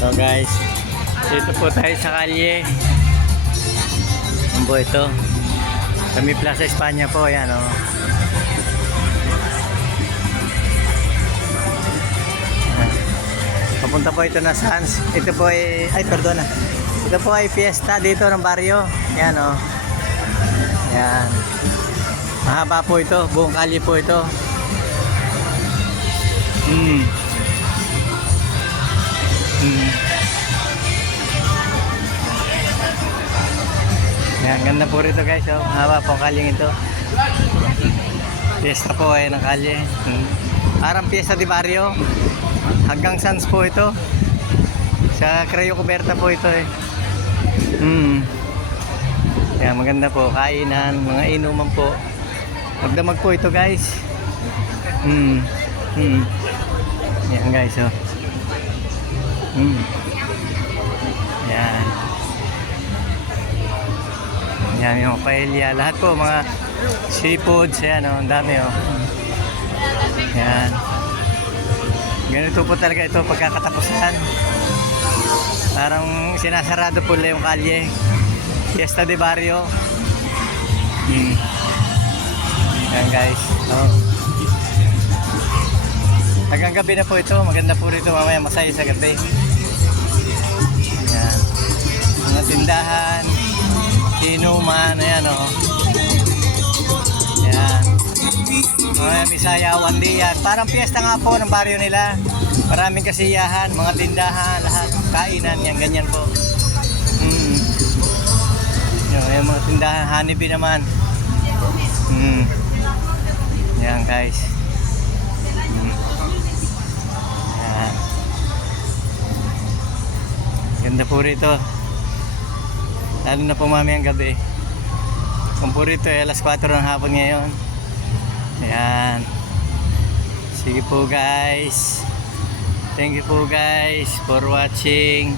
So guys, dito po tayo sa kalye. Ano po ito? Kami Plaza España po, yan o. Papunta po ito na Sans. Ito po ay, perdona. Ito po ay fiesta dito ng baryo. Yan o. Yan. Mahaba po ito, buong kalye po ito. Yan, ganda po rito guys, oh. Mahaba po ang kalyeng ito. Fiesta po ay ng kalye. Parang fiesta di barrio. Hanggang Sans po ito. Sa Crayo Coberta po ito eh. Yan, maganda po. Kainan, mga inuman po. Magdamag po ito guys. Yan guys, oh. Yan. Yan yung paella. Lahat po mga seafoods. Yan oh, ang dami oh. Yan. Ganito po talaga ito pagkakatapusan. Parang sinasarado po lang yung kalye. Fiesta de Barrio. Yan guys. Oh. Hanggang gabi na po ito. Maganda po rito mamaya masaya sa gabi. Yan. Mga tindahan. Inuman. Ayan o. Oh. Yan. Mga Bisaya, Wandiyan. Parang fiesta nga po ng baryo nila. Maraming kasiyahan. Mga tindahan. Lahat. Kainan. Yan. Ganyan po. Yung mga tindahan. Honeybee naman. Yan guys. Yan. Ganda po rito. Lalo na po mamayang gabi. Kung po rito ay alas 4 ng hapon ngayon. Ayan. Sige po guys. Thank you po guys for watching.